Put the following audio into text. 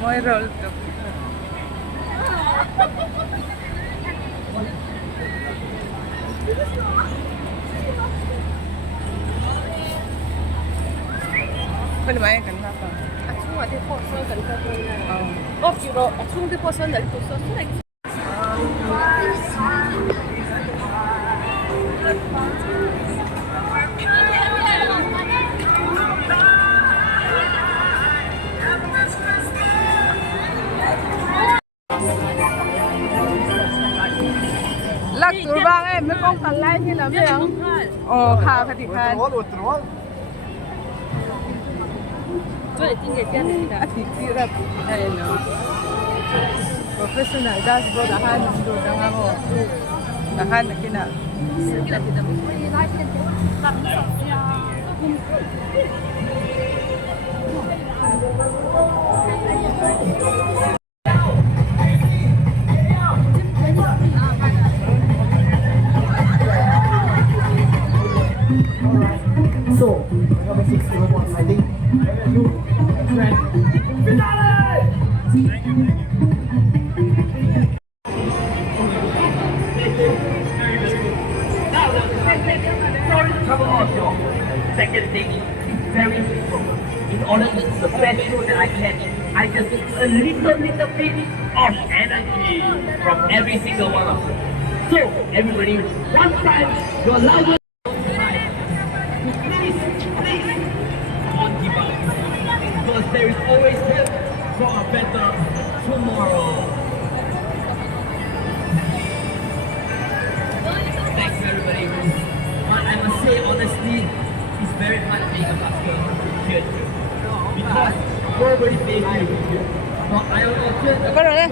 Moi roll cup. Kumain ka na pa. Atung ada portion dari kau ni. Oh, kira atung ada portion dari tu sos tu lagi. Lắc túi bang em mới không cần lại thì làm gì không? Ồ, khá phải thì khá. Tôi tin cái chuyện này À, thì chỉ là này nữa. Professional dashboard dahan nando dengan mo. Dahan na kina. Kita tidak boleh lagi tapi saya. So, number 601, I think you friend. Finale! Sorry to cover off your second thing is very simple. In order to do the best show that I can, I just need a little bit of energy from every single one of you. So, everybody, one time, your loudest please, don't give up. Because there is always hope for a better tomorrow. Thanks everybody. But I must say honestly, it's very hard being a basketball here too. Because nobody pays you. But I also Có rồi đấy.